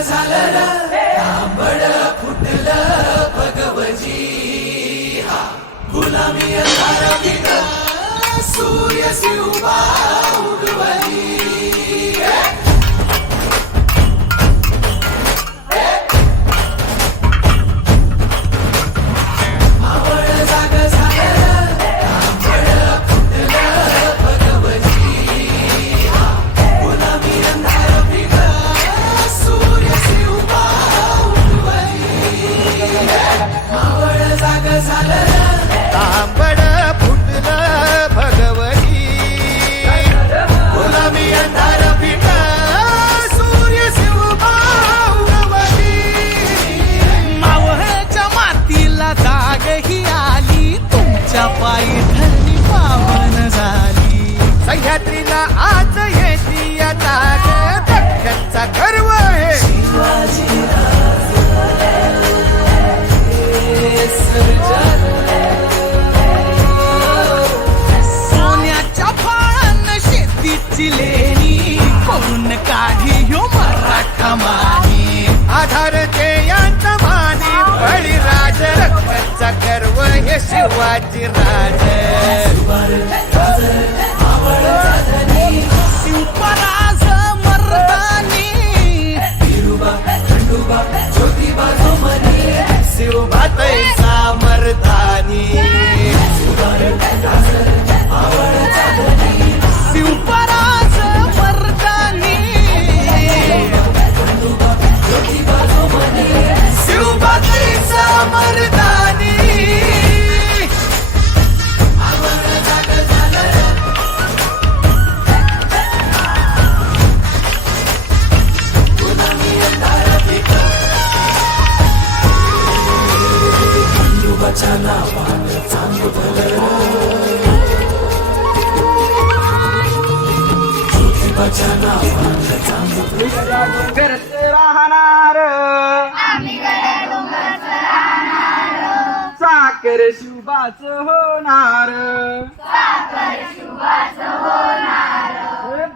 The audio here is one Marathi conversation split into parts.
झालं र तांबड फुटलं भगवजी गुलामी अंधार विग सूर्य शिवबा उगवली तांबड फुटलं भगवती गुलामी अंधार फिट सूर्य शिवबा उगवली मावळच्या मातीला जाग ही आली तुमच्या पायी धरणी पावन झाली सह्याद्रीला आज येती या जाग दख्खनचा गर्व आहे सोन्याच्या फाळान शेतीची लेणी करून काढी ह्यो मराठा मानी आधार यांचा माने बळीराज रक्ताचा गर्व हे शिवाजी राज शिवपराज मर्दानी शिवभातैचा मर्दानी शिवपराज मर्दानी शिवभातैचा मर्दानी करत राहणार साखर शिवबाच होणार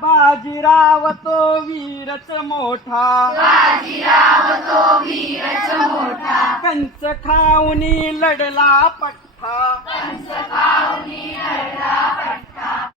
बाजीराव तो वीरच मोठा कंच खाऊनी लढला पठ्ठा